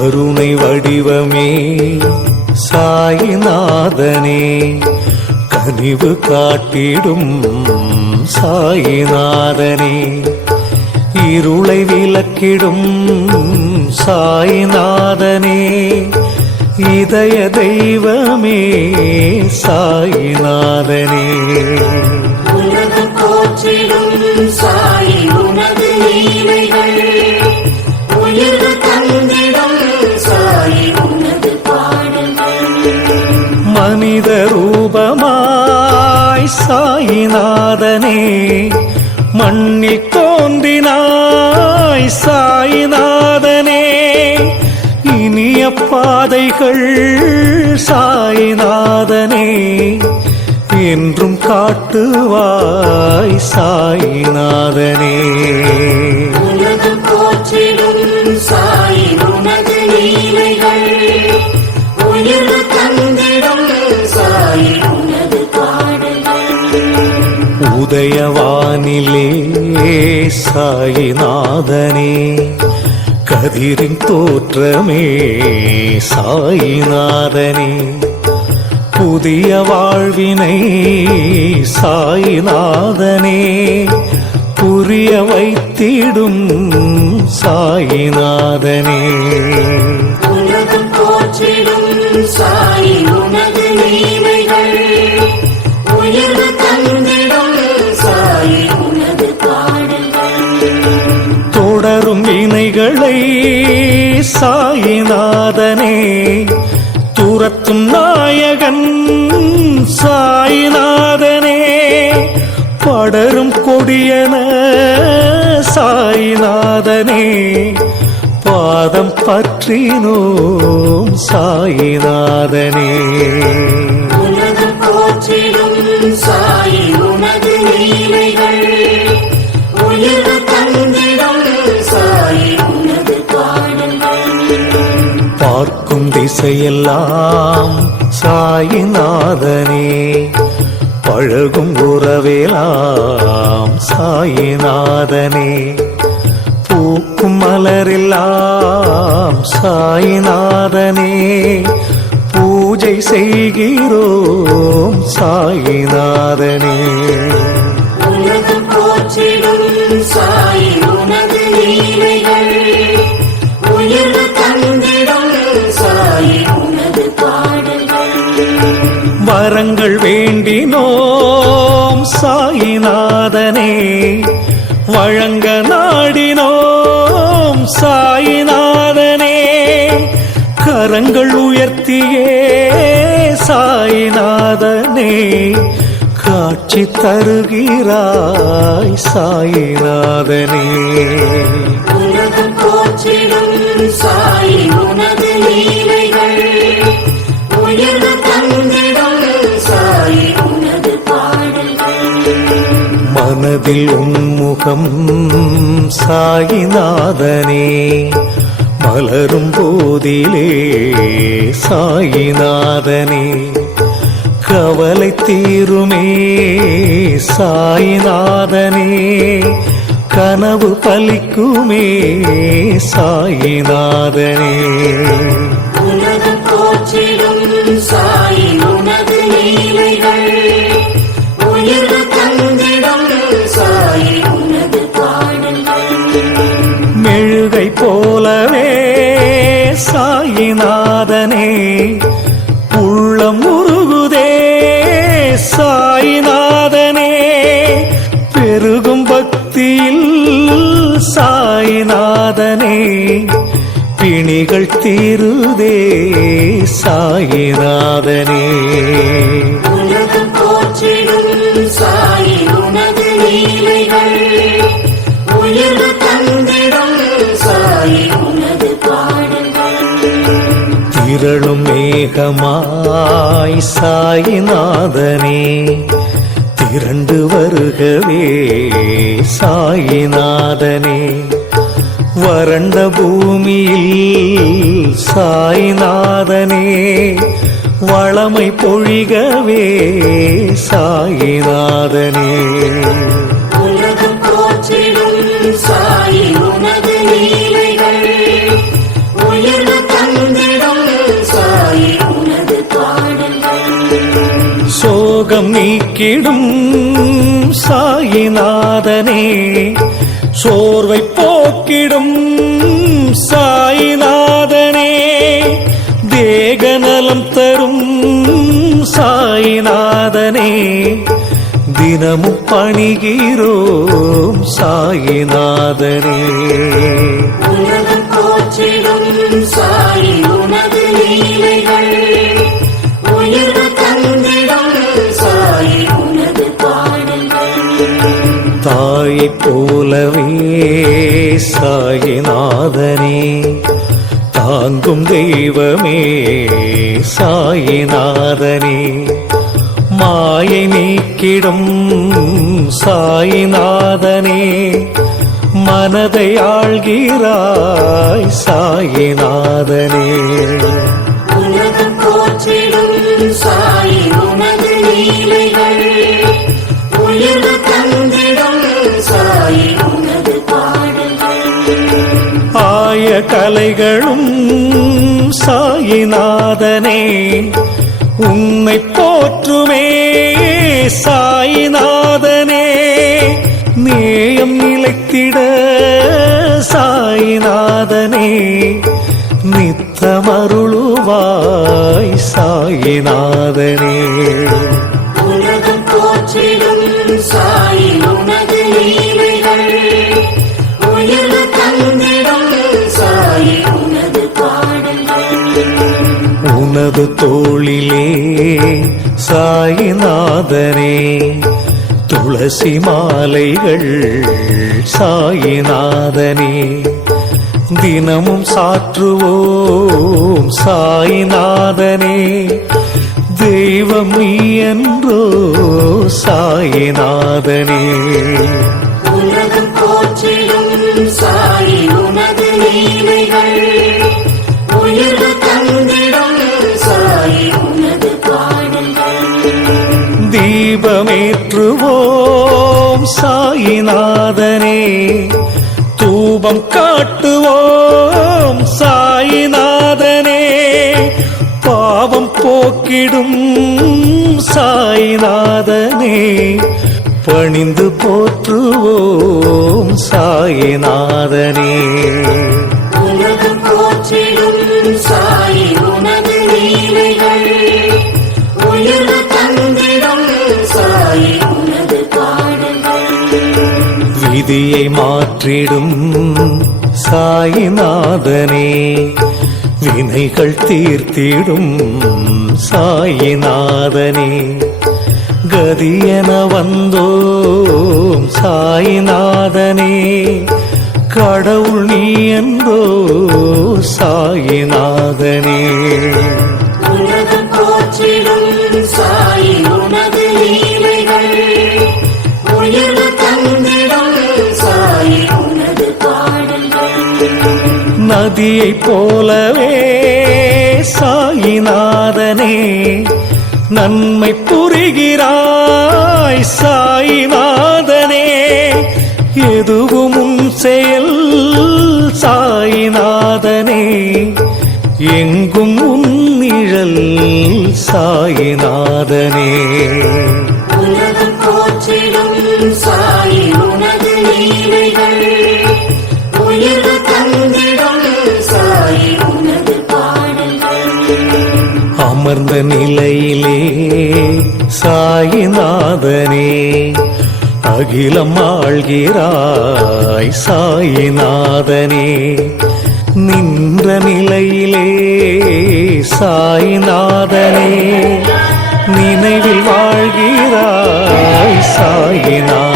கருணை வடிவமே சாயிநாதனே கனிவு காட்டிடும் சாயிநாதனே. இருளை விளக்கிடும் சாயிநாதனே இதய தெய்வமே சாயிநாதனே. உனது போற்றிடும் சாய் உனது நீரைகள் பாதைகள் சாயிநாதனே என்றும் காட்டுவாய் சாயிநாதனே. உதயவானிலே சாயிநாதனே. கதிரின் தோற்றமே. சாயிநாதனே புதிய வாழ்வினை. சாயிநாதனே புரிய வைத்திடும். சாயிநாதனே வினைகளை சாயிநாதனே தூரத்தும் நாயகன் சாயிநாதனே படரும் கொடியன சாயிநாதனே பாதம் பற்றினோம் சாயிநாதனே. போற்றிடும் சாய் உனது நீலைகள் இசையெல்லாம் சாயிநாதனே பழகும் உறவேலாம் சாயிநாதனே. பூக்கும் மலரெல்லாம் சாயிநாதனே பூஜை செய்கிறோம் சாயிநாதனே. வழங்க நாடினோம் சாயிநாதனே. கரங்கள் உயர்த்தியே சாயிநாதனே. காட்சி தருகிறாய் சாயிநாதனே. உனது போற்றிடும் சாய் உனது லீலைகள். உயிர் தந்திடும் சாய் உனது பாடல்கள். மனதில் முகம் சாயிநாதனே மலரும் போதிலே சாயிநாதனே கவலை தீருமே சாயிநாதனே கனவு பலிக்குமே சாயிநாதனே உனது போற்றிடும் சாய் பெருகும் பக்தியில் சாயிநாதனே பிணிகள் தீருதே சாயிநாதனே. திரளும் மேகமாய் சாயிநாதனே. இரண்டு வருகவே சாயிநாதனே. வறண்ட பூமியில் சாய்நாதனே. வளமை பொழிகவே சாயிநாதனே. உலகம் போற்றிடும் உனது நீலைகள். உயர்வு தந்திடும் சாயி உனது பாடங்கள் சோகம் நீக்கிடும் சாயிநாதனே. சோர்வை போக்கிடும் சாயிநாதனே. தேகநலம் தரும் சாயிநாதனே. தினமும் பணிகிறோம் சாயிநாதனே. போற்றிடும் சாயி உனது நீலைகள் போலவே சாயிநாதனே தாங்கும் தெய்வமே சாயிநாதனே. மாயை நீக்கிடும் சாயிநாதனே மனதை ஆழ்கிறாய் சாயிநாதனே. அலைகளும் சாயிநாதனே உன்னை போற்றுமே சாயிநாதனே. நேயம் நிலைத்திட சாயிநாதனே நித்தமருளுவாய் சாயிநாதனே. உனது தோளிலே சாயிநாதனே துளசி மாலைகள் சாயிநாதனே. தினமும் சாற்றுவோம் சாயிநாதனே தெய்வம் நீ என்றோ சாயிநாதனே. உலகம் போற்றிடும் சாயி உனது லீலைகள் தூபம் காட்டுவோம். சாய்நாதனே பாவம் போக்கிடும். சாய்நாதனே பணிந்து போற்றுவோம். சாய்நாதனே. உலகம் போற்றிடும் சாயி உனது லீலைகள் உயர்வு தந்திடும் விதியை மாற்றிடும் சாயிநாதனே. வினைகள் தீர்த்திடும் சாயிநாதனே. கதியென வந்தோம் சாயிநாதனே. கடவுள் நீ என்றோ சாயிநாதனே. நதியைப் போலவே சாயிநாதனே நன்மை புரிகிறாய் சாயிநாதனே. எதுவும் செயல் சாயிநாதனே எங்கும் உன் நிழல் சாயிநாதனே. அமர்ந்த நிலையிலே சாயிநாதனே அகிலம் ஆழ்கிறாய் சாயிநாதனே. நின்ற நிலையிலே சாயிநாதனே நினைவில் வாழ்கிறாய் சாயிநாத